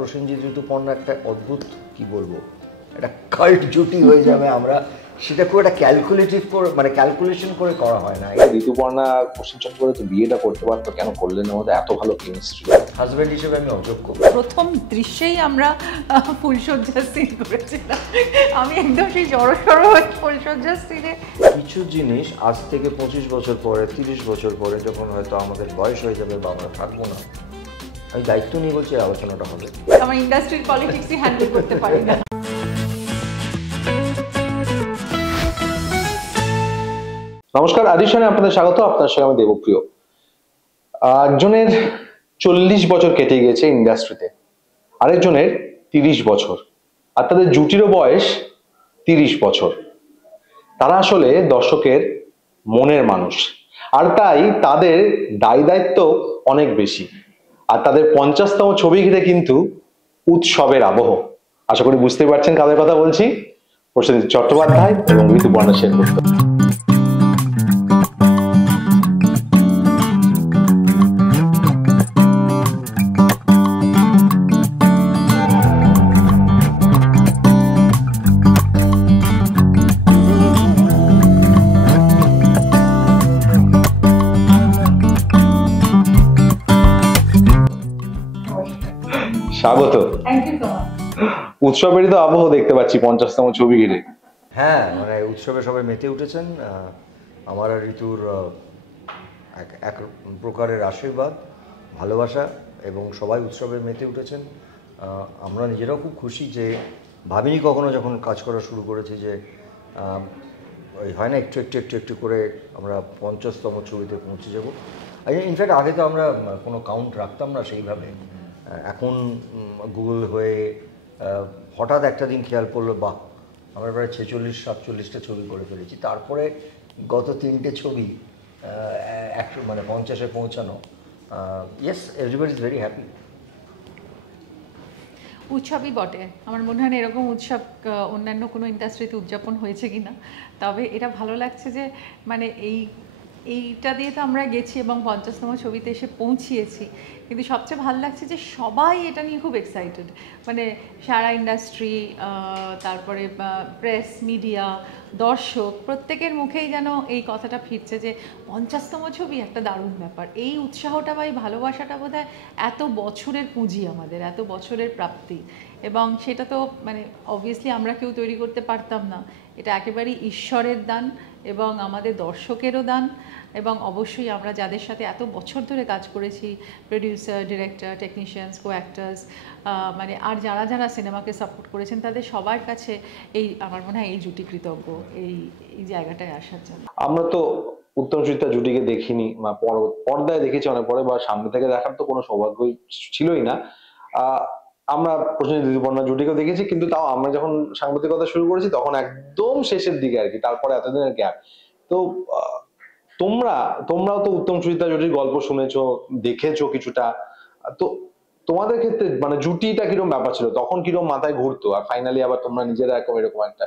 প্রসেনজিৎ ঋতুপর্ণা একটা অদ্ভুত কি বলবো একটা কাল্ট জুটি হয়ে যাবে। আমরা সেটা খুব একটা ক্যালকুলেটিভ করে মানে ক্যালকুলেশন করে করা হয় না। ঋতুপর্ণা আর প্রসেন চট্টোপাধ্যায় বিয়েটা করতে পারতো, কেন করলেন না? ওদের এত ভালো কেমিস্ট্রি। হাজব্যান্ড হিসেবে আমি অযোগ্য। প্রথম দৃশ্যেই আমরা ফুলসজ্জার সিন করেছিলাম। আমি একদম সেই জড়সড় ফুলসজ্জার সিনে। কিছু জিনিস আজ থেকে 25 বছর পরে 30 বছর পরে যখন হয়তো আমাদের বয়স হয়ে যাবে বা আমরা থাকবো না, আমি দায়িত্ব নিয়ে বলছি আলোচনাটা হবে। আমার ইন্ডাস্ট্রির পলিটিক্সই হ্যান্ডেল করতে পারি না। নমস্কার, আদিশনে আপনাদের স্বাগত। আপনার সঙ্গে আমি দেবপ্রিয়। একজনের 40 বছর কেটে গিয়েছে ইন্ডাস্ট্রিতে, আরেকজনের 30 বছর, আর তাদের জুটিরও বয়স 30 বছর। তারা আসলে দর্শকের মনের মানুষ, আর তাই তাদের দায় দায়িত্ব অনেক বেশি। আর তাদের 50তম ছবি ঘিরে কিন্তু উৎসবের আবহ। আশা করি বুঝতে পারছেন কাদের কথা বলছি, প্রসেনজিৎ চট্টোপাধ্যায় এবং ঋতুপর্ণা সেনগুপ্ত। স্বাগত। উৎসবেরই তো আবহ দেখতে পাচ্ছি 50তম ছবি ঘিরে। হ্যাঁ, মানে উৎসবে সবাই মেতে উঠেছেন। আমার আর ঋতুর এক প্রকারের আশীর্বাদ, ভালোবাসা, এবং সবাই উৎসবে মেতে উঠেছেন। আমরা নিজেরাও খুব খুশি যে ভাবিনি কখনো যখন কাজ করা শুরু করেছি যে ওই হয় না একটু একটু একটু একটু করে আমরা 50তম ছবিতে পৌঁছে যাব। ইনফ্যাক্ট আগে তো আমরা কোনো কাউন্ট রাখতাম না সেইভাবে। এখন গুগল হয়ে হঠাৎ একটা দিন খেয়াল পড়লো, বাহ, আমরা প্রায় 46-47টা ছবি করে ফেলেছি। তারপরে গত 3টে ছবি 100 মানে 50-এ পৌঁছানো। Yes, everybody is very happy. উৎসবই বটে। আমার মনে হয় না এরকম উৎসব অন্যান্য কোনো ইন্ডাস্ট্রিতে উদযাপন হয়েছে কিনা। তবে এটা ভালো লাগছে যে মানে এইটা দিয়ে তো আমরা গেছি এবং 50তম ছবিতে এসে পৌঁছিয়েছি, কিন্তু সবচেয়ে ভালো লাগছে যে সবাই এটা নিয়ে খুব এক্সাইটেড। মানে সারা ইন্ডাস্ট্রি, তারপরে প্রেস, মিডিয়া, দর্শক, প্রত্যেকের মুখেই যেন এই কথাটা ফিরছে যে 50তম ছবি একটা দারুণ ব্যাপার। এই উৎসাহটা বা এই ভালোবাসাটা বোধহয় এত বছরের পুঁজি, আমাদের এত বছরের প্রাপ্তি, এবং সেটা তো মানে অবভিয়াসলি আমরা কেউ তৈরি করতে পারতাম না। এটা একেবারেই ঈশ্বরের দান এবং আমাদের দর্শকেরও দান, এবং অবশ্যই আমরা যাদের সাথে এত বছর ধরে কাজ করেছি, প্রডিউসার, ডিরেক্টর, টেকনিশিয়ানস, কো অ্যাক্টার্স, মানে আর যারা যারা সিনেমাকে সাপোর্ট করেছেন তাদের সবার কাছে এই আমার মনে হয় এই জুটি কৃতজ্ঞ এই জায়গাটায় আসার জন্য। আমরা তো উত্তম সুচিত্রা জুটিকে দেখিনি, পর্দায় দেখেছি অনেক পরে, বা সামনে থেকে দেখার তো কোনো সৌভাগ্যই ছিলই না। আমরা প্রসেনজিৎ ঋতুপর্ণা জুটিকেও দেখেছি, কিন্তু তাও আমরা যখন সাংবাদিকতা শুরু করেছি তখন একদম শেষের দিকে আর কি, তারপরে এতদিনের গ্যাপ। তো তোমরাও তো উত্তম সুচিত্রা জুটির গল্প শুনেছো, দেখেছো কিছুটা। তো তোমাদের ক্ষেত্রে মানে জুটিটা কিরকম ব্যাপার ছিল তখন, কিরকম মাথায় ঘুরতো, আর ফাইনালি আবার তোমরা নিজেরা এরকম একটা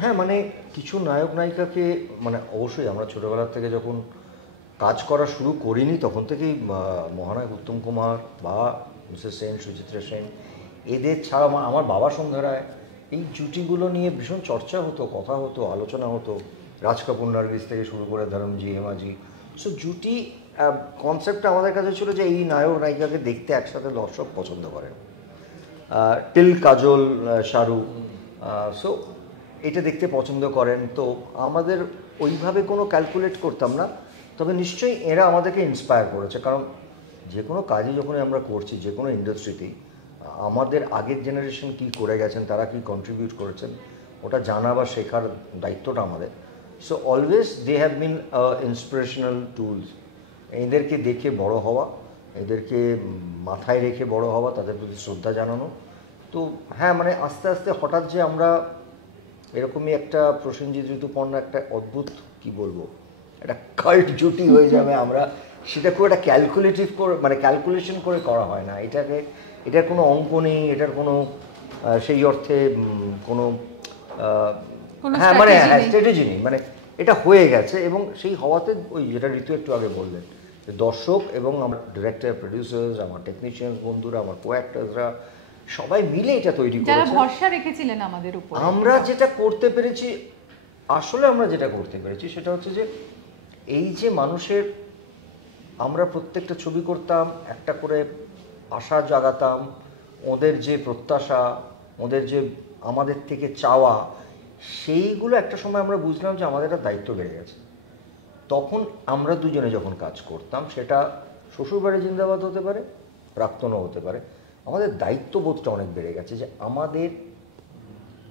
হ্যাঁ, মানে কিছু নায়ক নায়িকাকে মানে অবশ্যই আমরা ছোটোবেলার থেকে যখন কাজ করা শুরু করিনি তখন থেকেই মহানায়ক উত্তম কুমার বা মিসেস সেন, সুচিত্রা সেন, এদের ছাড়া আমার বাবা সন্ধ্যা রায়, এই জুটিগুলো নিয়ে ভীষণ চর্চা হতো, কথা হতো, আলোচনা হতো। রাজ কাপুর নার্গিস থেকে শুরু করে ধরমজি, হেমাজি। সো জুটি কনসেপ্টটা আমাদের কাছে ছিল যে এই নায়ক নায়িকাকে দেখতে একসাথে দর্শক পছন্দ করেন। টিল, কাজল, শাহরুখ, সো এটা দেখতে পছন্দ করেন। তো আমাদের ওইভাবে কোনো ক্যালকুলেট করতাম না, তবে নিশ্চয়ই এরা আমাদেরকে ইন্সপায়ার করেছে। কারণ যে কোনো কাজই যখনই আমরা করছি, যে কোনো ইন্ডাস্ট্রিতেই, আমাদের আগের জেনারেশন কী করে গেছেন, তারা কী কন্ট্রিবিউট করেছেন, ওটা জানা বা শেখার দায়িত্বটা আমাদের। So always they have been inspirational tools. এদেরকে দেখে বড় হওয়া, এদেরকে মাথায় রেখে বড় হওয়া, তাদের প্রতি শ্রদ্ধা জানানো। তো হ্যাঁ, মানে আস্তে আস্তে হঠাৎ যে আমরা এরকমই একটা প্রসেনজিৎ ঋতুপর্ণা একটা অদ্ভুত কি বলবো একটা কাল্ট জুটি হয়ে যাবে, আমরা সেটা খুব একটা ক্যালকুলেটিভ করে মানে ক্যালকুলেশন করে করা হয় না। এটার কোনো অঙ্ক নেই, এটার কোনো সেই অর্থে কোনো হ্যাঁ মানে স্ট্র্যাটেজি নেই। মানে এটা হয়ে গেছে, এবং সেই হওয়াতে ওই যেটা ঋতু একটু আগে বললেন, দর্শক এবং আমার ডিরেক্টর, প্রডিউসার্স, আমার টেকনিশিয়ানস বন্ধুরা, আমার কো অ্যাক্টার্সরা সবাই মিলে এটা তৈরি যারা করেছে। ভরসা রেখেছিলেন আমাদের উপর। আমরা যেটা করতে পেরেছি, আসলে আমরা যেটা করতে পেরেছি সেটা হচ্ছে যে এই যে মানুষের, আমরা প্রত্যেকটা ছবি করতাম, একটা করে আশা জাগাতাম, ওদের যে প্রত্যাশা, ওদের যে আমাদের থেকে চাওয়া, সেইগুলো একটা সময় আমরা বুঝলাম যে আমাদের একটা দায়িত্ব বেড়ে গেছে। তখন আমরা দুজনে যখন কাজ করতাম, সেটা শ্বশুরবাড়ি জিন্দাবাদ হতে পারে, প্রাক্তনও হতে পারে, আমাদের দায়িত্ববোধটা অনেক বেড়ে গেছে যে আমাদের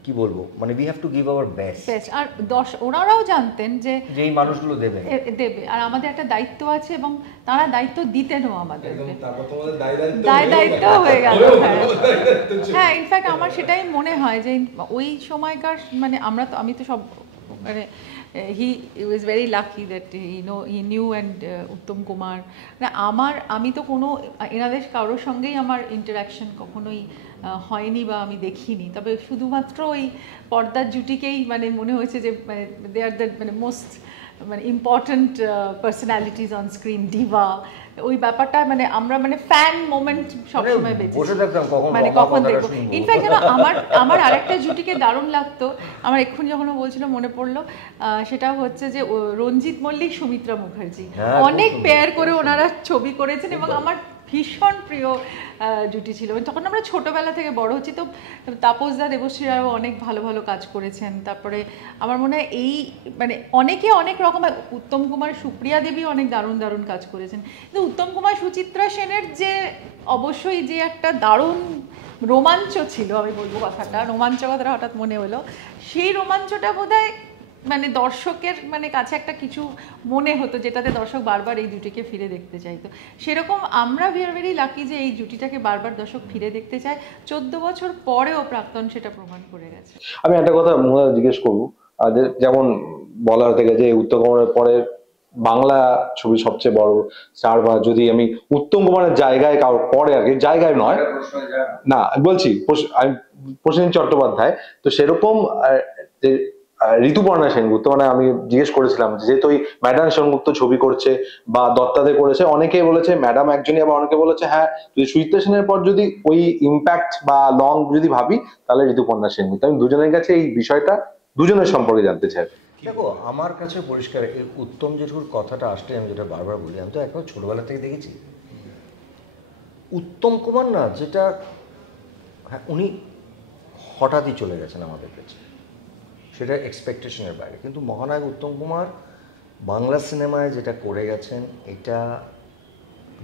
কি বলবো, মানে we have to give our best. আর ওনারাও জানতেন যে এই মানুষগুলো দেবে দেবে, আর আমাদের একটা দায়িত্ব আছে এবং তারা দায়িত্ব দিতেনও আমাদেরকে। তারপর তোমাদের দায়িত্ব হয়ে গেল। হ্যাঁ, ইনফ্যাক্ট আমার সেটাই মনে হয় যে ওই সময়কার মানে আমি তো সব মানে he was very lucky that he knew and Uttam Kumar, মানে আমি তো কোনো এনাদের কারোর সঙ্গেই আমার ইন্টারাকশন কখনোই হয়নি বা আমি দেখিনি, তবে শুধুমাত্র ওই পর্দার জুটিকেই মানে মনে হয়েছে যে দে আর দ্য মানে মোস্ট মানে important personalities on screen, Diva, ওই ব্যাপারটা মানে আমরা মানে ফ্যান মোমেন্ট সবসময় বসে থাকতাম মানে কখন দেখবো। ইনফ্যাক্ট যেন আমার আরেকটা জুটিকে দারুণ লাগতো, আমার এক্ষুনি যখন বলছিল মনে পড়লো, সেটা হচ্ছে যে রঞ্জিত মল্লিক, সুমিত্রা মুখার্জি, অনেক পেয়ার করে ওনারা ছবি করেছেন এবং আমার ভীষণ প্রিয় জুটি ছিল। তখন আমরা ছোটবেলা থেকে বড় হচ্ছি, তো তাপসদা, দেবশ্রীরাও অনেক ভালো ভালো কাজ করেছেন। তারপরে আমার মনে হয় এই মানে অনেকে অনেক রকম, উত্তম কুমার, সুপ্রিয়া দেবী অনেক দারুণ দারুণ কাজ করেছেন, কিন্তু উত্তম কুমার, সুচিত্রা সেনের যে অবশ্যই যে একটা দারুণ রোমাঞ্চ ছিল, আমি বলবো কথাটা, রোমাঞ্চ কথাটা হঠাৎ মনে হলো, সেই রোমাঞ্চটা বোধহয় মানে দর্শকের মানে কাছে একটা কিছু মনে হতো, যেটাতে দর্শক বারবার এই জুটিকে ফিরে দেখতে চাইতো। সেরকম আমরা ভেরি লাকি যে এই জুটিটাকে বারবার দর্শক ফিরে দেখতে চায়, 14 বছর পরেও প্রাক্তন সেটা প্রমাণ করে গেছে। আমি একটা কথা জিজ্ঞেস করবো, যেমন বলা হতে গেছে উত্তম কুমারের পরে বাংলা ছবি সবচেয়ে বড় স্টার, বা যদি আমি উত্তম কুমারের জায়গায় কারোর পরে আর কি, জায়গায় নয় না বলছি, আমি প্রসেনজিৎ চট্টোপাধ্যায়, তো সেরকম যে ঋতুপর্ণা সেনগুপ্ত, মানে আমি জিজ্ঞেস করেছিলাম যেহেতু ওই ম্যাডাম সেনগুপ্ত ছবি করছে বা দত্তাদে করেছে, অনেকেই বলেছে ম্যাডাম একজনই, আবার অনেকে বলেছে হ্যাঁ যদি সুচিত্রা সেনের পর যদি ওই ইম্প্যাক্ট বা লং যদি ভাবি তাহলে ঋতুপর্ণা সেনগুপ্ত। আমি দুজনের কাছে এই বিষয়টা দুজনের সম্পর্কে জানতে চাই। দেখো, আমার কাছে পরিষ্কার এই উত্তম জেঠুর কথাটা আসলে আমি যেটা বারবার বলি, আমি তো একদম ছোটবেলা থেকে দেখেছি উত্তম কুমার না, যেটা হ্যাঁ উনি হঠাৎই চলে গেছেন আমাদের কাছে, সেটা এক্সপেকটেশনের বাইরে, কিন্তু মহানায়ক উত্তম কুমার বাংলা সিনেমায় যেটা করে গেছেন, এটা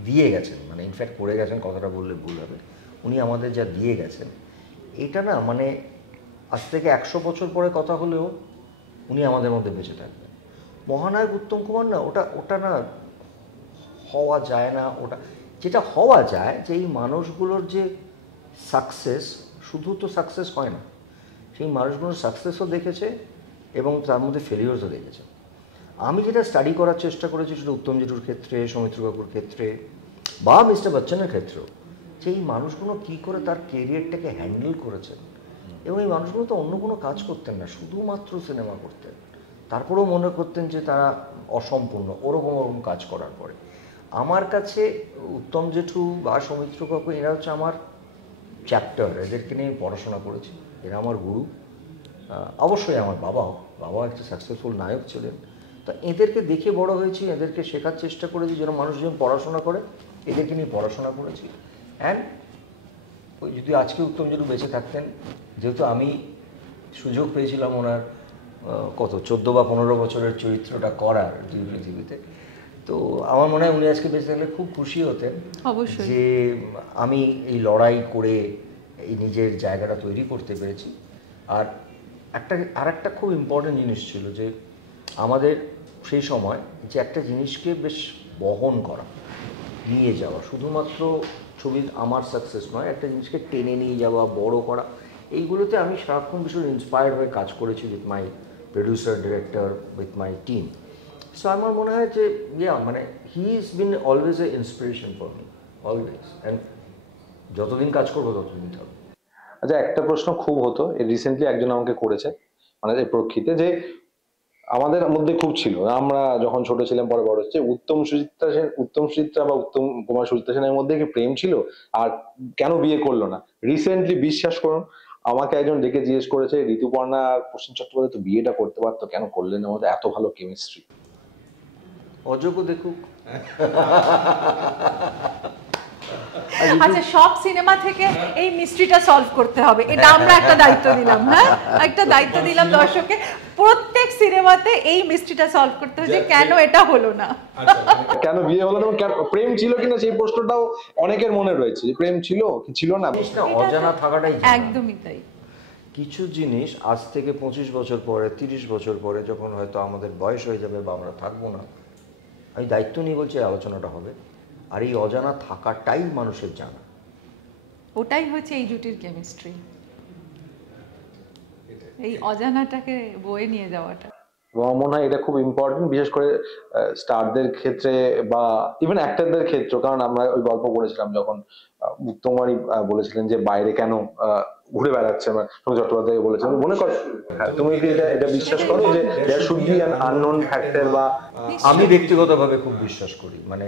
দিয়ে গেছেন, মানে ইনফ্যাক্ট করে গেছেন কথাটা বললে ভুল হবে, উনি আমাদের যা দিয়ে গেছেন এটা না, মানে আজ থেকে 100 বছর পরে কথা হলেও উনি আমাদের মধ্যে বেঁচে থাকবেন। মহানায়ক উত্তম কুমার না, ওটা না হওয়া যায় না। ওটা যেটা হওয়া যায় যে এই মানুষগুলোর যে সাকসেস, শুধু তো সাকসেস হয় না, সেই মানুষগুলোর সাকসেসও দেখেছে এবং তার মধ্যে ফেলিওরসও দেখেছে। আমি যেটা স্টাডি করার চেষ্টা করেছি সেটা উত্তম জেঠুর ক্ষেত্রে, সৌমিত্র কাকুর ক্ষেত্রে বা মিস্টার বচ্চনের ক্ষেত্রেও, যে এই মানুষগুলো কী করে তার কেরিয়ারটাকে হ্যান্ডেল করেছেন, এবং এই মানুষগুলো তো অন্য কোনো কাজ করতেন না, শুধুমাত্র সিনেমা করতেন, তারপরেও মনে করতেন যে তারা অসম্পূর্ণ ওরকম কাজ করার পরে। আমার কাছে উত্তম জেঠু বা সৌমিত্র কাকু এরা হচ্ছে আমার চ্যাপ্টার, এদেরকে নিয়ে পড়াশোনা করেছি, এরা আমার গুরু। অবশ্যই আমার বাবা একটা সাকসেসফুল নায়ক ছিলেন, তো এদেরকে দেখে বড় হয়েছি, এদেরকে শেখার চেষ্টা করেছি যেন মানুষজন পড়াশোনা করে, এদেরকে নিয়ে পড়াশোনা করেছি। অ্যান্ড ওই যদি আজকে উত্তম জেঠু বেঁচে থাকতেন, যেহেতু আমি সুযোগ পেয়েছিলাম ওনার 14 বা 15 বছরের চরিত্রটা করার পৃথিবীতে, তো আমার মনে হয় উনি আজকে বেঁচে থাকলে খুব খুশি হতেন অবশ্যই যে আমি এই লড়াই করে এই নিজের জায়গাটা তৈরি করতে পেরেছি। আর একটা খুব ইম্পর্টেন্ট জিনিস ছিল যে আমাদের সেই সময় যে একটা জিনিসকে বেশ বহন করা, নিয়ে যাওয়া, শুধুমাত্র ছবির আমার সাকসেস নয়, একটা জিনিসকে টেনে নিয়ে যাওয়া, বড় করা, এইগুলোতে আমি সারাক্ষণ ভীষণ ইন্সপায়ার্ড হয়ে কাজ করেছি with my producer, director, with my team. So আমার মনে হয় যে মানে he is bin always a inspiration for me, always, and যতদিন কাজ করবো ততদিন থাকবো। আচ্ছা, একটা প্রশ্ন খুব হতো, রিসেন্টলি একজন আমাকে করেছে, মানে এই প্রক্ষিতে, যে আমাদের মধ্যে খুব ছিল, আমরা যখন ছোট ছিলাম পরে বড় হচ্ছে, উত্তম সুচিত্রা বা উত্তম কুমার সুচিত্রা সেনের মধ্যে কি প্রেম ছিল? আর কেন বিয়ে করলো না? রিসেন্টলি বিশ্বাস করুন, আমাকে একজন ডেকে জিজ্ঞেস করেছে ঋতুপর্ণা আর প্রসেন চট্টোপাধ্যায় তো বিয়েটা করতে পারতো, কেন করলেন না? আমাদের এত ভালো কেমিস্ট্রি। অযোগ্য দেখুক। আচ্ছা, সব সিনেমা থেকে এই মিস্ট্রিটা সলভ করতে হবে, এটা আমরা একটা দায়িত্ব দিলাম। হ্যাঁ, একটা দায়িত্ব দিলাম দর্শককে, প্রত্যেক সিনেমাতে এই মিস্ট্রিটা সলভ করতে হবে যে কেন এটা হলো না, কেন বিয়ে হলো না, প্রেম ছিল কিনা সেই প্রশ্নটাও অনেকের মনে রয়েছে, যে প্রেম ছিল কি ছিল না। জিনিসটা অজানা থাকাটাই জানা। একদমই তাই। কিছু জিনিস আজ থেকে 25 বছর পরে, 30 বছর পরে যখন হয়তো আমাদের বয়স হয়ে যাবে বা আমরা থাকবো না, আমি দায়িত্ব নিয়ে বলছি এই আলোচনাটা হবে। আর এই অজানা থাকাটাই মানুষের জানা। ওটাই হচ্ছে এই জুটির কেমিস্ট্রি, এই অজানাটাকে বয়ে নিয়ে যাওয়াটা। আমার মনে হয় এটা খুব ইম্পর্টেন্ট, বিশেষ করে স্টারদের ক্ষেত্রে বা ইভেন অ্যাক্টরদের ক্ষেত্রে। কারণ আমরা ওই গল্প করেছিলাম যখন উত্তমারই বলেছিলেন যে বাইরে কেন ঘুরে বেড়াচ্ছে, সৌমিক চট্টোপাধ্যায় বলেছেন, মনে কর, হ্যাঁ, তুমি কি এটা বিশ্বাস করো যে there should be an unknown factor? বা আমি ব্যক্তিগতভাবে খুব বিশ্বাস করি, মানে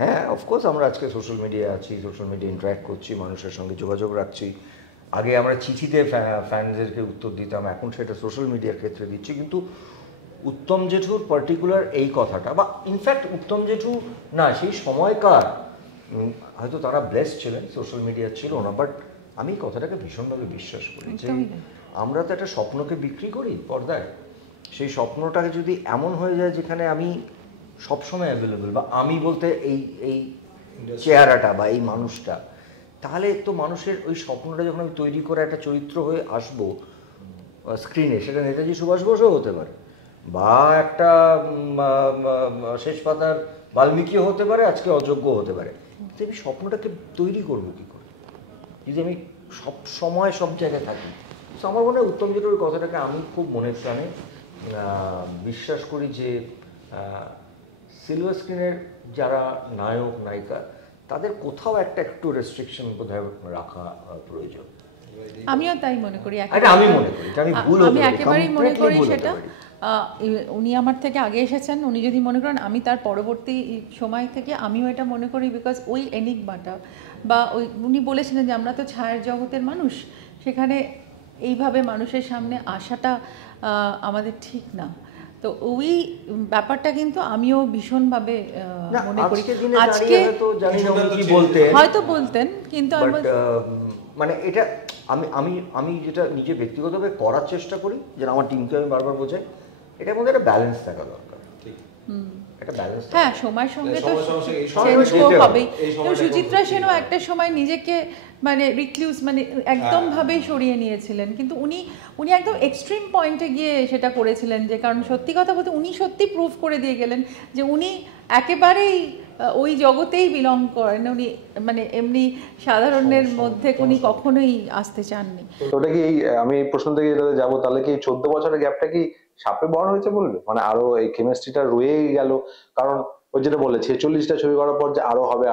হ্যাঁ, অফকোর্স আমরা আজকে সোশ্যাল মিডিয়ায় আছি, সোশ্যাল মিডিয়া ইন্টারাক্ট করছি, মানুষের সঙ্গে যোগাযোগ রাখছি। আগে আমরা চিঠিতে ফ্যানদেরকে উত্তর দিতাম, এখন সেটা সোশ্যাল মিডিয়ার ক্ষেত্রে দিচ্ছি। কিন্তু উত্তম জেঠুর পার্টিকুলার এই কথাটা, বা ইনফ্যাক্ট উত্তম জেঠু না, সেই সময়কার হয়তো তারা ব্লেসড ছিলেন, সোশ্যাল মিডিয়া ছিল না, বাট আমি কথাটাকে ভীষণভাবে বিশ্বাস করি যে আমরা তো একটা স্বপ্নকে বিক্রি করি পর্দায়। সেই স্বপ্নটাকে যদি এমন হয়ে যায় যেখানে আমি সবসময় অ্যাভেলেবল, বা আমি বলতে এই চেহারাটা বা এই মানুষটা, তাহলে তো মানুষের ওই স্বপ্নটা যখন আমি তৈরি করে একটা চরিত্র হয়ে আসবো স্ক্রিনে, সেটা নেতাজি সুভাষ বোসও হতে পারে, বা একটা শেষ পাতার বাল্মীকিও হতে পারে, আজকে অযোগ্য হতে পারে। কিন্তু আমি স্বপ্নটাকে তৈরি করবো কী করে যদি আমি সব সময় সব জায়গায় থাকি? তো আমার মনে হয় উত্তম জেঠুর কথাটাকে আমি খুব মনের প্রাণে বিশ্বাস করি যে সিলভার স্ক্রিনের যারা নায়ক নায়িকা, তাদের কোথাও একটু রেস্ট্রিকশন বোধহয় রাখা প্রয়োজন। আমিও তাই মনে করি, আমি মনে করি, আমি একেবারেই মনে করি সেটা। উনি আমার থেকে আগে এসেছেন, উনি যদি মনে করেন, আমি তার পরবর্তী সময় থেকে আমিও এটা মনে করি, বিকজ ওই এনিগমাটা বা ওই উনি বলেছিলেন যে আমরা তো ছায়ার জগতের মানুষ, সেখানে এইভাবে মানুষের সামনে আসাটা আমাদের ঠিক না। তো ওই ব্যাপারটা কিন্তু আমিও ভীষণভাবে মনে করি। আজকে হয়তো বলতেন, কিন্তু মানে এটা আমি যেটা নিজে ব্যক্তিগতভাবে করার চেষ্টা করি, যেটা আমার টিমকে আমি বারবার বোঝাই, এটার মধ্যে একটা ব্যালেন্স থাকা দরকার। একটা ব্যালেন্স, হ্যাঁ, সময়ের সঙ্গে তো চেঞ্জ হবেই। তো সুচিত্রা সেনও একটা সময় নিজেকে মানে রিক্লিউজ, মানে একদম ভাবেই সরিয়ে নিয়েছিলেন, কিন্তু উনি একদম এক্সট্রিম পয়েন্টে গিয়ে সেটা করেছিলেন, যে কারণ সত্যি কথা বলতে উনি সত্যি প্রুভ করে দিয়ে গেলেন যে উনি একেবারেই ওই জগতেই বিলং করেন, উনি মানে এমনি সাধারণের মধ্যে উনি কখনোই আসতে চাননি। ওটা কি আমি এই প্রশ্ন থেকে যেটাতে যাবো, তাহলে কি 14 বছরের গ্যাপটা কি সাপে বড় হয়েছে বলবে? মানে আরো এই কেমিস্ট্রিটা রয়েই গেল, কারণ ওই যেটা বলে 46টা ছবি করার পর যে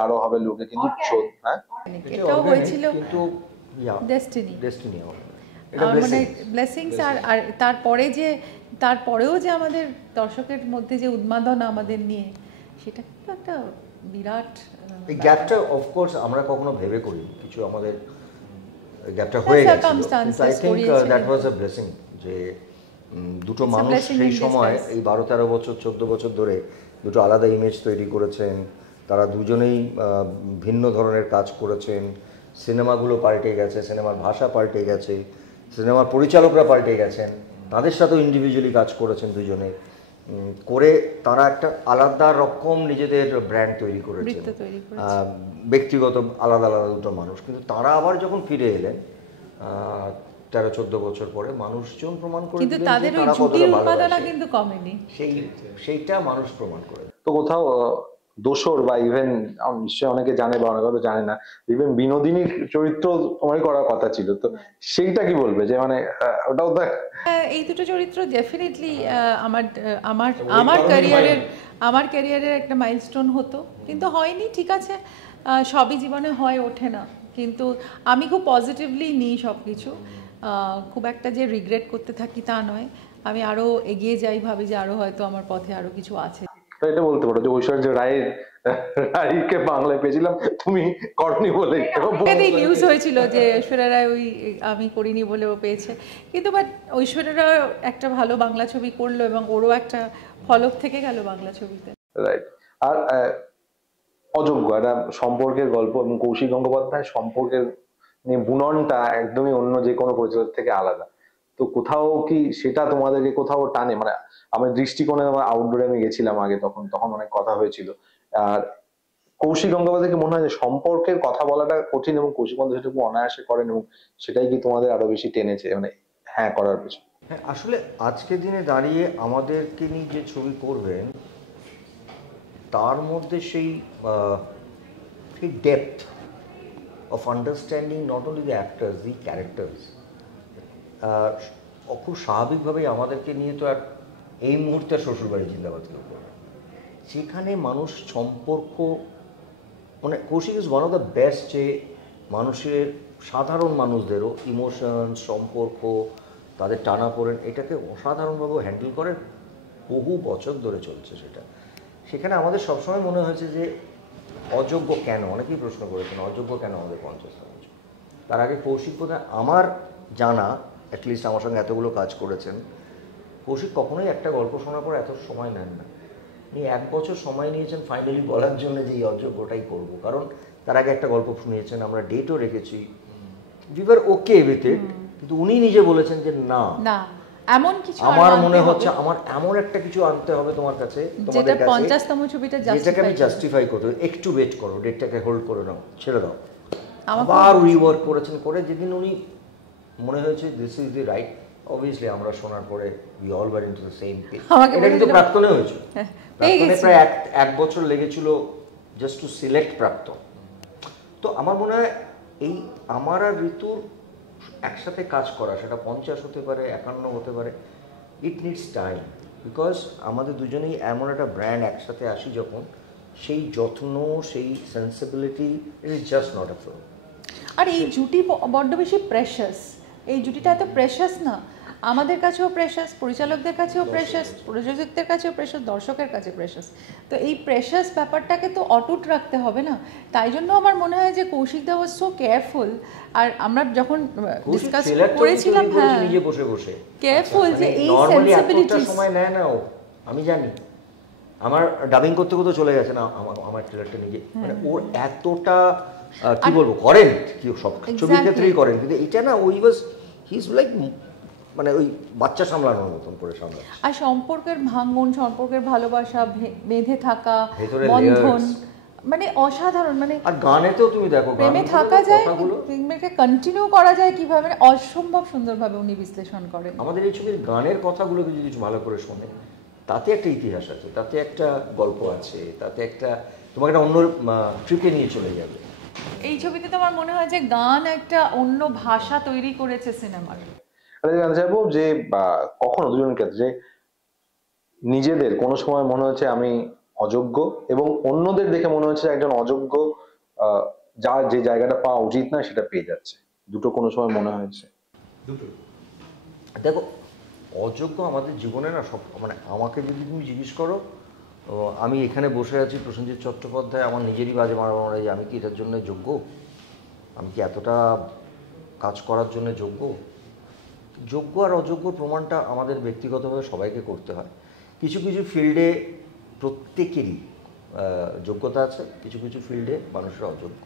আরো হবে লোকে, কিন্তু হ্যাঁ এটাও হয়েছিল কিন্তু ডেস্টিনি, এটা মানে ব্লেসিংস। আর তারপরেও যে আমাদের দর্শকের মধ্যে যে উন্মাদনা আমাদের নিয়ে, সেটা কিন্তু একটা বিরাট এই গ্যাপটা অফকোর্স আমরা কখনো ভেবে করি কিছু, আমাদের গ্যাপটা হয়ে গেছে। I think that was a blessing, যে দুটো মানুষ সেই সময় এই 12-13 বছর 14 বছর ধরে দুটো আলাদা ইমেজ তৈরি করেছেন, তারা দুজনেই ভিন্ন ধরনের কাজ করেছেন, সিনেমাগুলো পাল্টে গেছে, সিনেমার ভাষা পাল্টে গেছে, সিনেমার পরিচালকরা পাল্টে গেছেন, তাদের সাথেও ইন্ডিভিজুয়ালি কাজ করেছেন দুজনে, করে তারা একটা আলাদা রকম নিজেদের ব্র্যান্ড তৈরি করেছেন, ব্যক্তিগত আলাদা আলাদা দুটো মানুষ। কিন্তু তারা আবার যখন ফিরে এলেন 13-14 বছর পরে, মানুষজন প্রমাণ করে দিলেন যে তারা কতটা ভালোবাসে, সেইটা মানুষ প্রমাণ করে। তো কোথাও দোসর বা ইভেন নিশ্চয়ই অনেকে জানে বা অনেকে হয়তো জানে না, ইভেন বিনোদিনীর চরিত্র তোমারই করার কথা ছিল, তো সেইটা কি বলবে? যে মানে ওটাও তো এই দুটো চরিত্র ডেফিনেটলি আমার ক্যারিয়ারের একটা মাইলস্টোন হতো, কিন্তু হয়নি। ঠিক আছে, সবই জীবনে হয়ে ওঠে না, কিন্তু আমি খুব পজিটিভলি নিই সব কিছু। খুব একটা যে রিগ্রেট করতে থাকি তা নয়, আমি আরও এগিয়ে যাই, ভাবি যে আরও হয়তো আমার পথে আরও কিছু আছে। তো এটা বলতে পারো যে ঐশ্বর্য রায়কে বাংলায় পেয়েছিলাম, তুমি করনি বলে এটাতেই নিউজ হয়েছিল যে ঐশ্বর্যা রায় ওই আমি করিনি বলে ও পেয়েছে, কিন্তু বাট ঐশ্বর্যা রায় একটা ভালো বাংলা ছবি করলো এবং ওরও একটা ফলক থেকে গেল বাংলা ছবিতে। রাইট। আর অযোগ্য একটা সম্পর্কের গল্প, এবং কৌশিক গঙ্গোপাধ্যায় সম্পর্কের নিয়ে বুননটা একদমই অন্য যে কোনো পরিচালক থেকে আলাদা। তো কোথাও কি সেটা তোমাদেরকে কোথাও টানে? মানে আমার দৃষ্টিকোণে, আমার আউটডোরে আমি গেছিলাম আগে, তখন অনেক কথা হয়েছিল। আর কৌশিক গঙ্গোপাধ্যায়কে মনে হয় যে সম্পর্কের কথা বলাটা কঠিন, এবং কৌশিক গঙ্গোপাধ্যায় সেটা খুব অনায়াসে করেন, এবং সেটাই কি তোমাদের আরো বেশি টেনেছে মানে হ্যাঁ করার পেছনে? হ্যাঁ, আসলে আজকের দিনে দাঁড়িয়ে আমাদেরকে নিয়ে যে ছবি করবেন তার মধ্যে সেই সেই depth of understanding not only the actors, the characters, খুব স্বাভাবিকভাবেই আমাদেরকে নিয়ে তো আর এই মুহূর্তে শ্বশুরবাড়ি জিন্দাবাদ কেউ করবে, সেখানে মানুষ সম্পর্ক, মানে Kaushik is one of the best, যে মানুষের সাধারণ মানুষদেরও ইমোশন, সম্পর্ক, তাদের টানাপোড়েন, এটাকে অসাধারণভাবে হ্যান্ডেল করে, বহু বছর ধরে চলছে সেটা। সেখানে আমাদের সবসময় মনে হয়েছে যে অযোগ্য কেন, অনেকেই প্রশ্ন করেছেন অযোগ্য কেন আমাদের 50তম বছর। তার আগে কৌশিক বোধহয় আমার জানা, অ্যাটলিস্ট আমার সঙ্গে এতগুলো কাজ করেছেন, কৌশিক কখনোই একটা গল্প শোনার পর এত সময় নেন না। উনি 1 বছর সময় নিয়েছেন ফাইনালি বলার জন্য যে এই অযোগ্যটাই করবো, কারণ তার আগে একটা গল্প শুনিয়েছেন, আমরা ডেটও রেখেছি, we war okay with it, কিন্তু উনি নিজে বলেছেন যে না, এমন কিছু আমার মনে হচ্ছে আমার এমন একটা কিছু আনতে হবে তোমার কাছে, তোমাদের কাছে, 50তম ছবিটা যেটাকে আমি জাস্টিফাই করতে, একটু ওয়েট করো, ডেটটাকে হোল্ড করে নাও, ছেড়ে দাও। আবার রিওয়ার্ক করেছেন, করে যেদিন উনি মনে হয়েছে this is the right, obviously আমরা শোনার পরে we all were into the same page. এটা কিন্তু প্রাক্তনে হয়েছে, প্রাক্তনে প্রায় এক বছর লেগেছিল জাস্ট টু সিলেক্ট প্রাক্তন। তো আমার মনে হয় এই আমার আর ঋতুর একসাথে কাজ করা, সেটা 50 হতে পারে, 51 হতে পারে, ইট নিডস টাইম, বিকজ আমাদের দুজনেই এমন একটা ব্র্যান্ড একসাথে আসি যখন, সেই যত্ন, সেই sensibility, it is just not a film. আর এই জুটি বড্ড বেশি প্রেশাস, এই জুটিটা এত প্রেশাস না, আমাদের কাছেও প্রেশাস, পরিচালকদের কাছেও প্রেশাস, প্রযোজকদের কাছেও প্রেশাস, দর্শকের কাছে প্রেশাস। তো এই প্রেশাস ব্যাপারটাকে তো অটুট রাখতে হবে না, তাই জন্য আমার মনে হয় যে কৌশিক দা ওয়াজ সো কেয়ারফুল। আর আমরা যখন ডিসকাস করেছিলাম, হ্যাঁ, নিজে বসে বসে কেয়ারফুল যে এই নরমালি এতটা সেন্সিবিলিটিস সময় নেয় না ও, আমি জানি, আমার ডাবিং করতে করতে চলে গেছে না আমার ট্রেলারটা নিজে, মানে ওর এতটা কি বলবো করেন, কি সব ছবির ক্ষেত্রেই করেন, কিন্তু এটা না ওই ওয়াজ হি ইজ লাইক, মানে ওই বাচ্চা সামলানোর মতন করে সামলাচ্ছে। আর সম্পর্কের ভাঙন, সম্পর্কের ভালোবাসা, বেঁধে থাকা ভেতরে বন্ধন, মানে অসাধারণ। মানে আর গানেতেও তুমি দেখো, প্রেমে থাকা যায়, প্রেমকে কন্টিনিউ করা যায় কিভাবে, মানে অসম্ভব সুন্দরভাবে উনি বিশ্লেষণ করেন। আমাদের এই ছবির গানের কথাগুলোকে যদি কিছু ভালো করে শোনে, তাতে একটা ইতিহাস আছে, তাতে একটা গল্প আছে, তাতে একটা তোমাকে একটা অন্য ট্রিপে নিয়ে চলে যাবে। এই ছবিতে তো আমার মনে হয় যে গান একটা অন্য ভাষা তৈরি করেছে সিনেমার। জানতে চাইবো যে কখনো দুজনের ক্ষেত্রে যে নিজেদের কোনো সময় মনে হচ্ছে আমি অযোগ্য, এবং অন্যদের দেখে মনে হচ্ছে একজন অযোগ্য যার যে জায়গাটা পাওয়া উচিত না সেটা পেয়ে যাচ্ছে, দুটো কোনো সময় মনে হয়েছে? দুটো দেখো, অযোগ্য আমাদের জীবনে না সব, মানে আমাকে যদি তুমি জিজ্ঞেস করো, আমি এখানে বসে আছি, প্রসেনজিৎ চট্টোপাধ্যায়, আমার নিজেরই বাজে মারা যে আমি কি এটার জন্য যোগ্য, আমি কি এতটা কাজ করার জন্য যোগ্য। যোগ্য আর অযোগ্য প্রমাণটা আমাদের ব্যক্তিগতভাবে সবাইকে করতে হয়। কিছু কিছু ফিল্ডে প্রত্যেকেরই যোগ্যতা আছে, কিছু কিছু ফিল্ডে মানুষের অযোগ্য,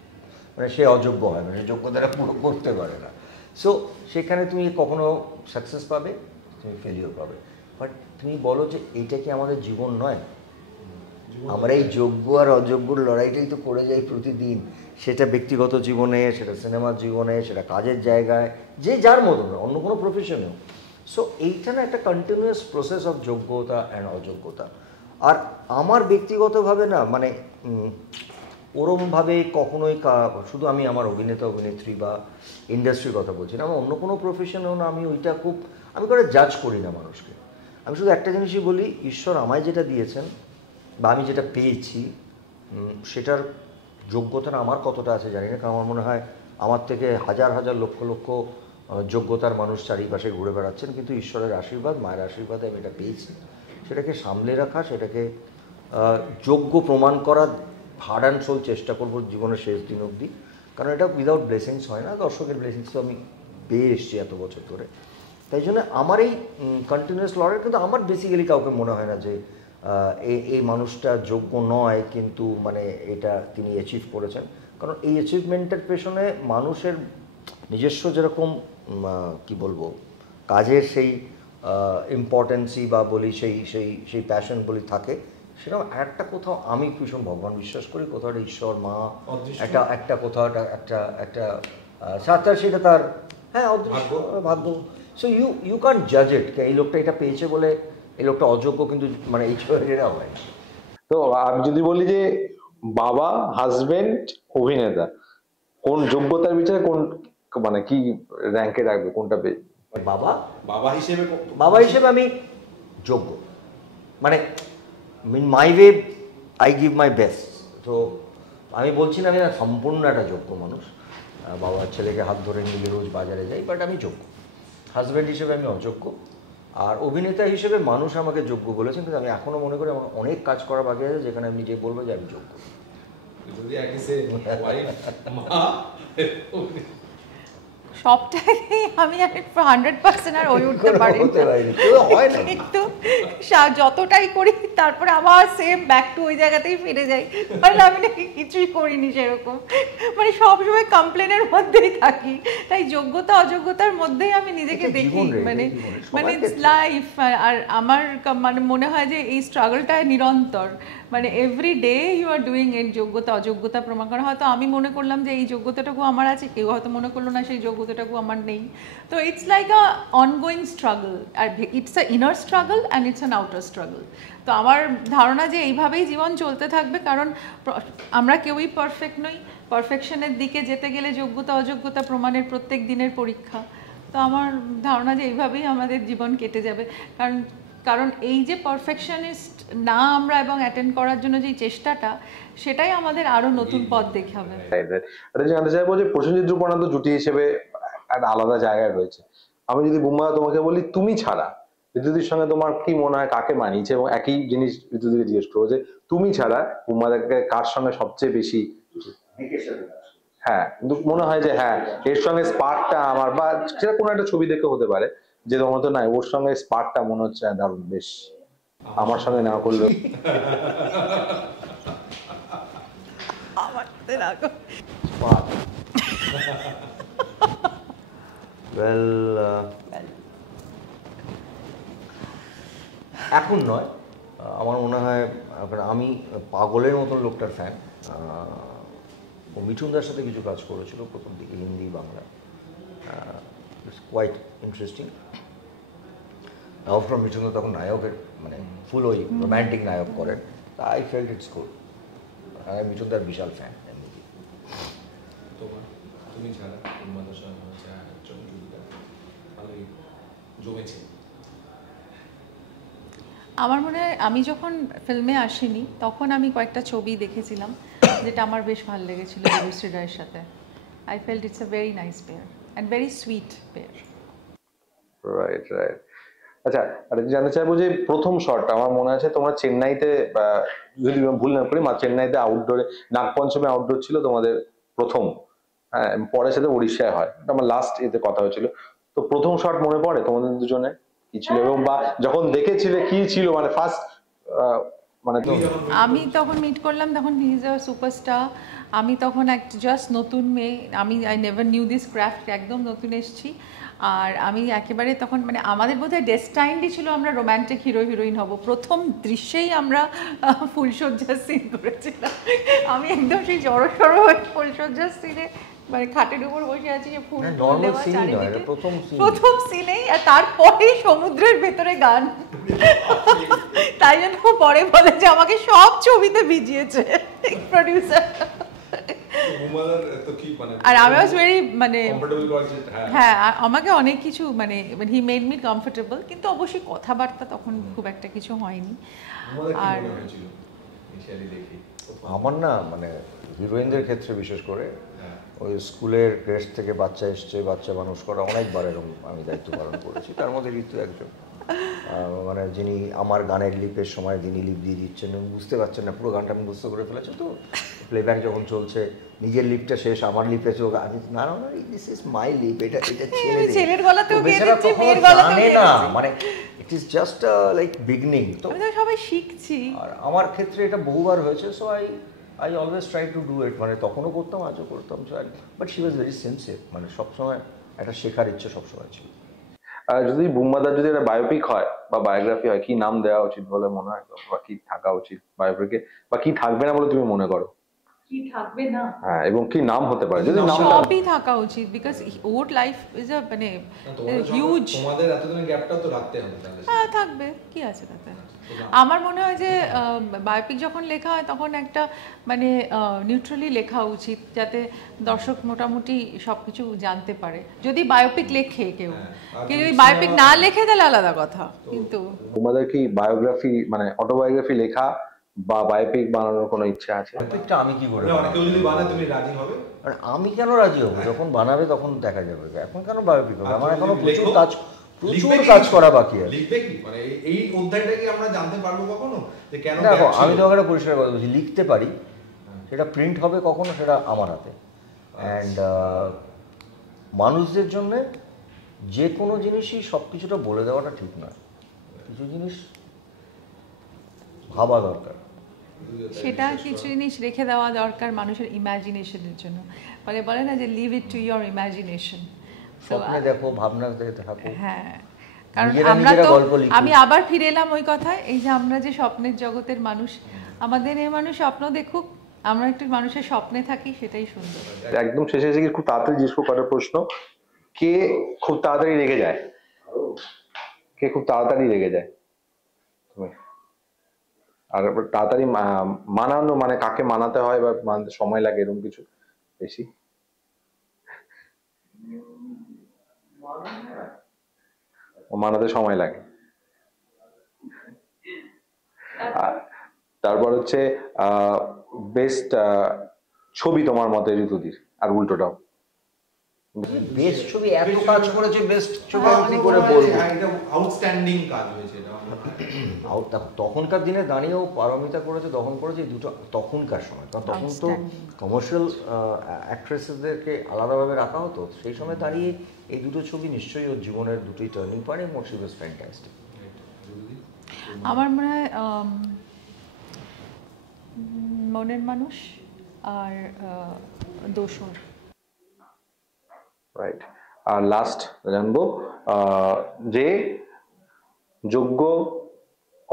মানে সে অযোগ্য হয়, মানে যোগ্যতাটা পুরো করতে পারে না। সো সেখানে তুমি কখনো সাকসেস পাবে, তুমি ফেলিওর পাবে, বাট তুমি বলো যে এইটা কি আমাদের জীবন নয়? আমরা এই যোগ্য আর অযোগ্যর লড়াইটাই তো করে যাই প্রতিদিন, সেটা ব্যক্তিগত জীবনে, সেটা সিনেমার জীবনে, সেটা কাজের জায়গায়, যে যার মতো না, অন্য কোনো প্রফেশনেও। সো এইটা না একটা কন্টিনিউয়াস প্রসেস অফ যোগ্যতা অ্যান্ড অযোগ্যতা। আর আমার ব্যক্তিগতভাবে না, মানে ওরমভাবে কখনোই শুধু আমি আমার অভিনেতা অভিনেত্রী বা ইন্ডাস্ট্রির কথা বলছি না, আমার অন্য কোনো প্রফেশনেও না, আমি ওইটা খুব আমি করে জাজ করি না মানুষকে। আমি শুধু একটা জিনিসই বলি, ঈশ্বর আমায় যেটা দিয়েছেন বা আমি যেটা পেয়েছি, সেটার যোগ্যতা আমার কতটা আছে জানি না, কারণ আমার মনে হয় আমার থেকে হাজার হাজার লক্ষ লক্ষ যোগ্যতার মানুষ চারিপাশে ঘুরে বেড়াচ্ছেন, কিন্তু ঈশ্বরের আশীর্বাদ, মায়ের আশীর্বাদে আমি এটা পেয়েছি। সেটাকে সামলে রাখা, সেটাকে যোগ্য প্রমাণ করার হার্ড অ্যান্ড সোল চেষ্টা করবো জীবনের শেষ দিন অবধি, কারণ এটা উইদাউট ব্লেসিংস হয় না। দর্শকের ব্লেসিংস তো আমি পেয়ে এসেছি এত বছর ধরে। তাই জন্য আমার এই কন্টিনিউয়াস লড়াই, কিন্তু আমার বেসিক্যালি কাউকে মনে হয় না যে এই মানুষটা যোগ্য নয়, কিন্তু মানে এটা তিনি অ্যাচিভ করেছেন। কারণ এই অ্যাচিভমেন্টের পেছনে মানুষের নিজস্ব যেরকম কি বলবো কাজের সেই ইম্পর্টেন্সি বা বলি সেই সেই সেই প্যাশন বলি থাকে, সেরকম একটা কোথাও আমি ভীষণ ভগবান বিশ্বাস করি, কোথাও একটা ঈশ্বর মা একটা কোথাও একটা একটা সাথে সেটা তার হ্যাঁ অদৃশ্য ভাগ্য। সো ইউ ক্যান জাজ ইট, এই লোকটা এটা পেয়েছে বলে এই লোকটা অযোগ্য কিন্তু মানে এই এরা হয়। তো আমি যদি বলি যে বাবা, হাজবেন্ড, অভিনেতা, কোন যোগ্যতার বিচারে কোন মানে কি র্যাঙ্কে রাখবে, কোনটা বাবা হিসেবে আমি যোগ্য, মানে my way I give my best. তো আমি বলছি না আমি সম্পূর্ণ একটা যোগ্য মানুষ, বাবার ছেলেকে হাত ধরে নিয়ে রোজ বাজারে যাই, বাট আমি যোগ্য। হাজব্যান্ড হিসেবে আমি অযোগ্য, আর অভিনেতা হিসেবে মানুষ আমাকে যোগ্য বলেছেন, কিন্তু আমি এখনও মনে করি আমার অনেক কাজ করা বাকি আছে যেখানে আমি নিজে বলবো যে আমি যোগ্য। সবটাই আমি 100% আর হয়ে উঠতে পারি না, কিন্তু যতটাই করি তারপরে আবার সেম ব্যাক টু ওই জায়গাতেই ফিরে যাই, মানে আমি নাকি কিছুই করিনি সেরকম, মানে সবসময় কমপ্লেনের মধ্যেই থাকি। তাই যোগ্যতা অযোগ্যতার মধ্যেই আমি নিজেকে দেখি, মানে ইটস লাইফ। আর আমার মানে মনে হয় যে এই স্ট্রাগলটা নিরন্তর, মানে every day you are doing এর যোগ্যতা অযোগ্যতা প্রমাণ করা। হয়তো আমি মনে করলাম যে এই যোগ্যতাটুকু আমার আছে, কেউ হয়তো মনে করলো না সেই যোগ্যতাটুকু আমার নেই। তো it's like a ongoing struggle, আর it's a inner struggle and it's an outer struggle. তো আমার ধারণা যে এইভাবেই জীবন চলতে থাকবে, কারণ আমরা কেউই পারফেক্ট নই। পারফেকশনের দিকে যেতে গেলে যোগ্যতা অযোগ্যতা প্রমাণের প্রত্যেক দিনের পরীক্ষা। তো আমার ধারণা যে এইভাবেই আমাদের জীবন কেটে যাবে, কারণ এই যে পারফেকশনিস্ট না আমরা এবং অ্যাটেন্ড করার জন্য যে চেষ্টাটা, সেটাই আমাদের আরো নতুন পথ দেখাবে। জানতে চাইবো যে প্রসেনজিৎ রূপনারায়ণ জুটি হিসেবে একটা আলাদা জায়গায় রয়েছে। আমি যদি বুম্বা তোমাকে বলি তুমি ছাড়া ঋতুদির সঙ্গে তোমার কি মনে হয় কাকে মানিয়েছে, এবং একই জিনিস ঋতুদিকে জিজ্ঞেস করবো যে তুমি ছাড়া বুম্বাদাকে কার সঙ্গে সবচেয়ে বেশি, হ্যাঁ কিন্তু মনে হয় যে হ্যাঁ এর সঙ্গে স্পার্কটা আমার, বা সেটা কোনো একটা ছবি দেখে হতে পারে যে তোমার তো নাই ওর সঙ্গে স্পার্কটা মনে হচ্ছে দারুণ, বেশ আমার সঙ্গে না করলেও এখন নয়, আমার মনে হয় আমি পাগলের মতন লোকটার ফ্যান। ও মিঠুনদার সাথে কিছু কাজ করেছিল প্রথম দিকে, Hindi Bangla, it's quite interesting. From মিঠুনদা তখন নায়কের মানে ফুল ওই রোম্যান্টিক নায়ক করেন, আই ফেল্ট ইটস গুড। আমি মিঠুনদার বিশাল ফ্যান। আমার মনে হয় আমি যখন ফিল্মে আসিনি তখন আমি কয়েকটা ছবি দেখেছিলাম যেটা আমার বেশ ভালো লেগেছিল দেবশ্রী রায়ের সাথে। I felt it's a very nice pair and very sweet pair. Right right. আচ্ছা, আর জানতে চাইবো যে প্রথম শটটা আমার মনে আছে তোমরা চেন্নাইতে, যদি ভুল না করি চেন্নাইতে আউটডোরে, নাগপঞ্চমী আউটডোর ছিল তোমাদের প্রথম, হ্যাঁ পরে সাথে উড়িষ্যায় হয়, আমার লাস্ট এতে কথা হয়েছিল। তো প্রথম শট মনে পড়ে তোমাদের দুজনে কি ছিল, এবং বা যখন দেখেছিলে কি ছিল, মানে ফার্স্ট মানে আমি তখন মিট করলাম, তখন হি ইজ আ সুপারস্টার, আমি তখন জাস্ট নতুন মেয়ে, I never new this craft, একদম নতুন এসেছি। আর আমি একেবারে তখন মানে আমাদের বোধহয় ডেস্টাইনডই ছিল আমরা রোম্যান্টিক হিরো হিরোইন হব। প্রথম দৃশ্যেই আমরা ফুলসজ্জার সিন করেছিলাম। আমি একদম সেই জড়সড় হয়ে ফুলসজ্জার সিনে মানে খাটের উপর বসে আছি, যে ফুল দেওয়া চারিদিকে প্রথম সিনেই, আর তারপরেই সমুদ্রের ভেতরে গান। তাই জন্য পরে বলে যে আমাকে সব ছবিতে ভিজিয়েছে প্রডিউসার। আর আমি ওয়াজ ভেরি মানে হ্যাঁ আমাকে অনেক কিছু মানে হি মেড মি কমফোর্টেবল, কিন্তু অবশ্যই কথাবার্তা তখন খুব একটা কিছু হয়নি। আর আমার না মানে হিরোইনদের ক্ষেত্রে বিশেষ করে ওই স্কুলের ক্রেশ থেকে বাচ্চা এসছে, বাচ্চা মানুষ করা, অনেকবার এরকম আমি দায়িত্ব পালন করেছি। তার মধ্যে ঋতু একজন, মানে যিনি আমার গানের লিপের সময় যিনি লিপ দিয়ে দিচ্ছেন এবং বুঝতে পারছেন না, পুরো গানটা আমি বুঝতে করে ফেলেছি। তো প্লেব্যাক যখন চলছে, নিজের লিপটা শেষ, আমার লিপে চোখ, আমি না না দিস ইজ মাই লিপ, এটা ছেলের গলাতেও গেয়ে বেচারা দিচ্ছি, কখনো মেয়ের গলাতেও জানে গেয়ে না, দিচ্ছি। মানে ইট ইজ জাস্ট লাইক বিগনিং। তো আমি তো সবাই শিখছি। আর আমার ক্ষেত্রে এটা বহুবার হয়েছে, so I always try to do it, মানে তখনও করতাম, আজও করতাম। But she was very sincere, মানে সবসময় একটা শেখার ইচ্ছে সবসময় ছিল। যদি বুম্বাদার যদি একটা বায়োপিক হয় বা বায়োগ্রাফি হয়, কি নাম দেওয়া উচিত বলে মনে হয়, বা কি থাকা উচিত বায়োপিকে, বা কি থাকবে না বলে তুমি মনে করো? কি থাকবে না, হ্যাঁ, এবং কি নাম হতে পারে যদি নাম সবই থাকা উচিত, because or life is a মানে হিউজ। তোমাদের এতদিনের গ্যাপটা তো রাখতে হবে তাহলে। হ্যাঁ থাকবে, কি আছে তাতে। আমার মনে হয় যে বায়োপিক যখন লেখা হয় তখন একটা মানে নিউট্রালি লেখা উচিত, যাতে দর্শক মোটামুটি সব কিছু জানতে পারে। যদি বায়োপিক লেখে কেউ, কেউ যদি বায়োপিক না লেখে তাহলে আলাদা কথা। কিন্তু তোমাদের কি বায়োগ্রাফি মানে অটোবায়োগ্রাফি লেখা বা বায়োপিক বানানোর কোনো ইচ্ছা আছে? বায়োপিকটা আমি কি করে কেউ যদি বানায় তুমি রাজি হবে? আর আমি কেন রাজি হবো? যখন বানাবে তখন দেখা যাবে, এখন কেন বায়োপিক হবে? আমার এখনো প্রচুর কাজ করা বাকি আছে। লিখবে কি মানে এই অধ্যায়টা কি আমরা জানতে পারবো কখনো যে কেন? দেখো, আমি তোমাকে একটা পরিষ্কার কথা বলছি, লিখতে পারি, সেটা প্রিন্ট হবে কখনো সেটা আমার হাতে। অ্যান্ড মানুষদের জন্যে যে কোনো জিনিসই সব কিছুটা বলে দেওয়াটা ঠিক নয়, কিছু জিনিস ভাবা দরকার। সেটা কিছু জিনিস রেখে দেওয়া দরকার মানুষের ইমাজিনেশনের জন্য। বলে না যে leave it to your imagination. স্বপ্নে দেখো, ভাবনা থাকো। হ্যাঁ, কারণ নিজেরা আমরা নিজেরা তো, গল্প লিখি। আমি আবার ফিরে এলাম ওই কথায়, এই যে আমরা যে স্বপ্নের জগতের মানুষ, আমাদের এই মানুষ স্বপ্ন দেখুক, আমরা একটু মানুষের স্বপ্নে থাকি, সেটাই সুন্দর। একদম শেষে এসে খুব তাড়াতাড়ি জিজ্ঞেস করার প্রশ্ন, কে খুব তাড়াতাড়ি রেগে যায়? কে খুব তাড়াতাড়ি রেগে যায়? তুমি? আর তাড়াতাড়ি মানানো মানে কাকে মানাতে হয় বা মানতে সময় লাগে এরকম কিছু বেশি? মানাতে সময় লাগে। তারপর হচ্ছে বেস্ট ছবি তোমার মতে ঋতুদির, আর উল্টোটাও। বেস্ট ছবি, এত কাজ করেছে, বেস্ট ছবি আমি কি করে বলবো? এটা আউটস্ট্যান্ডিং কাজ হয়েছে এটা। তখনকার দিনে দাঁড়িয়েও পারমিতা করেছে, দহন করেছে, এই দুটো তখনকার সময়, কারণ তখন তো কমার্শিয়াল অ্যাক্ট্রেসেসদেরকে আলাদাভাবে রাখা হতো। সেই সময় দাঁড়িয়ে এই দুটো ছবি নিশ্চয়ই ওর জীবনের দুটোই টার্নিং পয়েন্ট, এবং শি ওয়াজ ফ্যান্টাস্টিক। আমার মনে হয় মনের মানুষ আর দোসর। রাইট। আর লাস্ট জানবো যে যোগ্য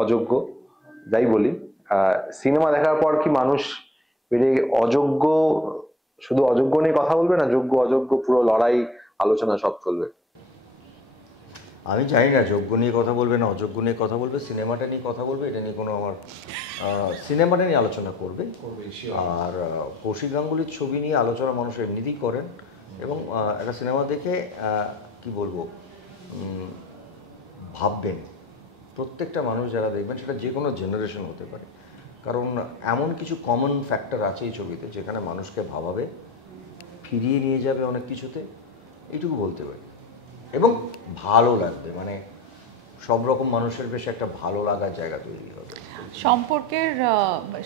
অযোগ্য যাই বলি, সিনেমা দেখার পর কি মানুষ বেড়ে অযোগ্য, শুধু অযোগ্য নিয়ে কথা বলবে না, যোগ্য অযোগ্য পুরো লড়াই আলোচনা সব চলবে? আমি জানি না যোগ্য নিয়ে কথা বলবে না অযোগ্য নিয়ে কথা বলবে, সিনেমাটা নিয়ে কথা বলবে, এটা নিয়ে কোনো আমার সিনেমাটা নিয়ে আলোচনা করবে। আর কৌশিক গাঙ্গুলির ছবি নিয়ে আলোচনা মানুষ এমনিতেই করেন, এবং একটা সিনেমা দেখে কি বলবো, ভাববেন। প্রত্যেকটা মানুষ যারা দেখবেন, সেটা যে কোনো জেনারেশন হতে পারে, কারণ এমন কিছু কমন ফ্যাক্টর আছে এই ছবিতে যেখানে মানুষকে ভাবাবে, ফিরিয়ে নিয়ে যাবে অনেক কিছুতে, এইটুকু বলতে পারি। এবং ভালো লাগবে, মানে সব রকম মানুষের বেশ একটা ভালো লাগার জায়গা তৈরি হবে।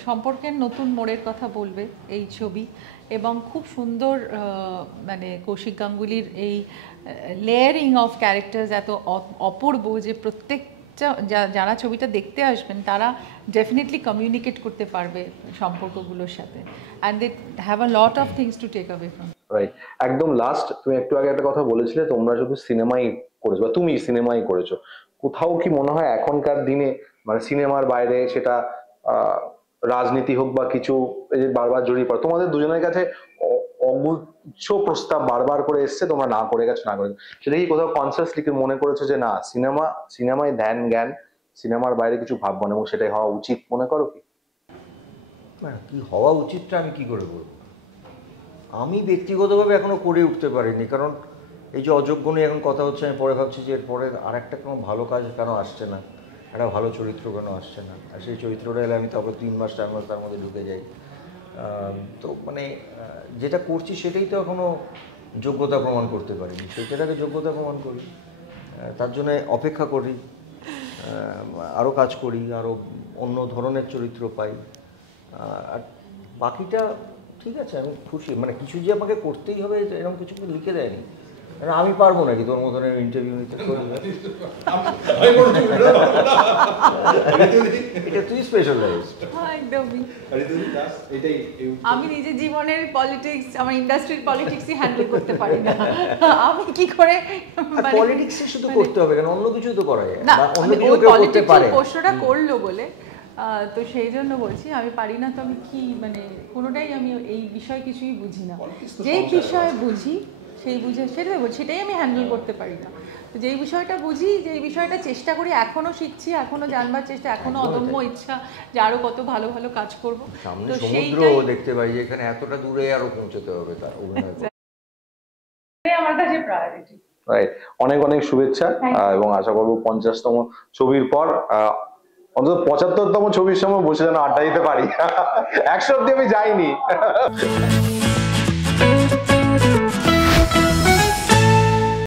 সম্পর্কের নতুন মোড়ের কথা বলবে এই ছবি, এবং খুব সুন্দর মানে কৌশিক গাঙ্গুলির এই লেয়ারিং অফ ক্যারেক্টার্স এত অপূর্ব যে প্রত্যেকটা যারা ছবিটা দেখতে আসবেন তারা ডেফিনেটলি কমিউনিকেট করতে পারবে সম্পর্কগুলোর সাথে, and they have a lot of things to take away from. Right. একদম লাস্ট, তুমি একটু আগে একটা কথা বলেছিলে তোমরা শুধু সিনেমাই করেছো, বা তুমি সিনেমাই করেছো। কোথাও কি মনে হয় এখনকার দিনে মানে সিনেমার বাইরে, সেটা রাজনীতি হোক বা কিছু, এই যে বারবার জড়িয়ে পড়ে, তোমাদের দুজনের কাছে অগুচ্ছ প্রস্তাব বারবার করে এসছে, তোমরা না করে গেছো, না করে সেটা কি কোথাও কনসিয়াসলি মনে করেছো যে না, সিনেমায় ধ্যান জ্ঞান, সিনেমার বাইরে কিছু ভাববো না, এবং সেটাই হওয়া উচিত মনে করো কি? কি হওয়া উচিতটা আমি কি করে বলবো? আমি ব্যক্তিগতভাবে এখনো করে উঠতে পারিনি, কারণ এই যে অযোগ্য নিয়ে এখন কথা হচ্ছে, আমি পরে ভাবছি যে এরপরে আর একটা কোনো ভালো কাজ কেন আসছে না, একটা ভালো চরিত্র কেন আসছে না, আর সেই চরিত্রটা এলে আমি তারপরে 3 মাস 4 মাস তার মধ্যে ঢুকে যাই। তো মানে যেটা করছি সেটাই তো এখনো যোগ্যতা প্রমাণ করতে পারিনি, সেটাকে যোগ্যতা প্রমাণ করি, তার জন্য অপেক্ষা করি, আরও কাজ করি, আরও অন্য ধরনের চরিত্র পাই। আর বাকিটা ঠিক আছে, আমি খুশি। মানে কিছু যে আমাকে করতেই হবে এরকম কিছু লিখে দেয়নি, আমি পারবো নাকি তোর মতন ইন্টারভিউ নিতে? এটা তুই স্পেশালাইজড। একদমই। আমি নিজের জীবনের পলিটিক্স, আমার ইন্ডাস্ট্রির পলিটিক্সই হ্যান্ডেল করতে পারি না। আমি কি করে পলিটিক্সই শুধু করতে হবে কেন, অন্য কিছু তো করা যায়, না, বা অন্য কিছু কেউ করতে পারে। প্রশ্নটা করলো বলে তো সেই জন্য বলছি আমি পারি না। তো আমি কি মানে কোনোটাই আমি এই বিষয় কিছুই বুঝি না। যেই বিষয় বুঝি সেই বুঝে সেটাই আমি হ্যান্ডেল করতে পারি না। তো যেই বিষয়টা বুঝি, যেই বিষয়টা চেষ্টা করি, এখনো শিখছি, এখনো জানবার চেষ্টা, এখনো অদম্য ইচ্ছা যে আরো কত ভালো ভালো কাজ করব। সামনে তো সমুদ্র সেইটাই দেখতে পাই, এখানে এতটা দূরে আরো পৌঁছতে হবে তার অভিনয় করে। আমার কাছে প্রায়োরিটি। রাইট, অনেক অনেক শুভেচ্ছা, এবং আশা করবো 50তম ছবির পর অন্তত 75তম ছবির সময় বসে যেন আড্ডা দিতে পারি। 100 অব্দি আমি যাইনি।